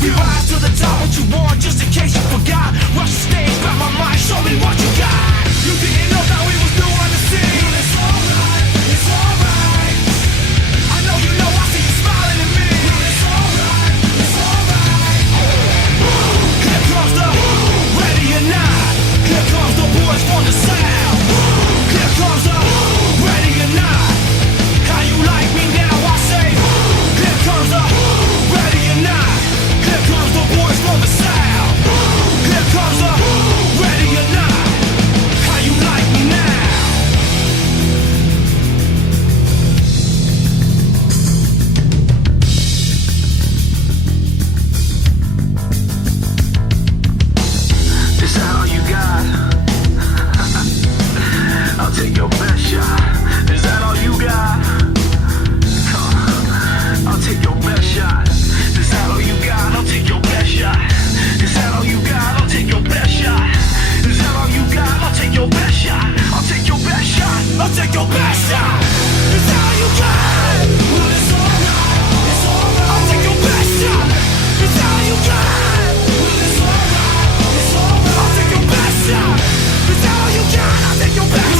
We rise to the top, what you want, just in case you forgot. Rush the stage, grab my mic, show me what you got. You didn't know that we was new on the scene. But it's alright, it's alright. I know you know, I see you smiling at me. But it's alright, it's alright. Here comes the ready or not. Here comes the boys from the sound. Here comes the ready or not. How you like me now? I say. Here comes the ready or not. Here comes the boys from the south. Here comes the ready or not. How you like me now? Is that all you got? I'll take your best shot. Is that all you got? I'll take your best shot. Is that all you got? I'll take your best shot. Is that all you got? I'll take your best shot. Is that all you got? I'll take your best shot. I'll take your best shot. I'll take your best shot. Is that all you got? Well, it's alright. It's alright. I'll take your best shot. Is that all you got? Well, it's alright. It's alright. I'll take your best shot. Is that all you got? I'll take your best shot.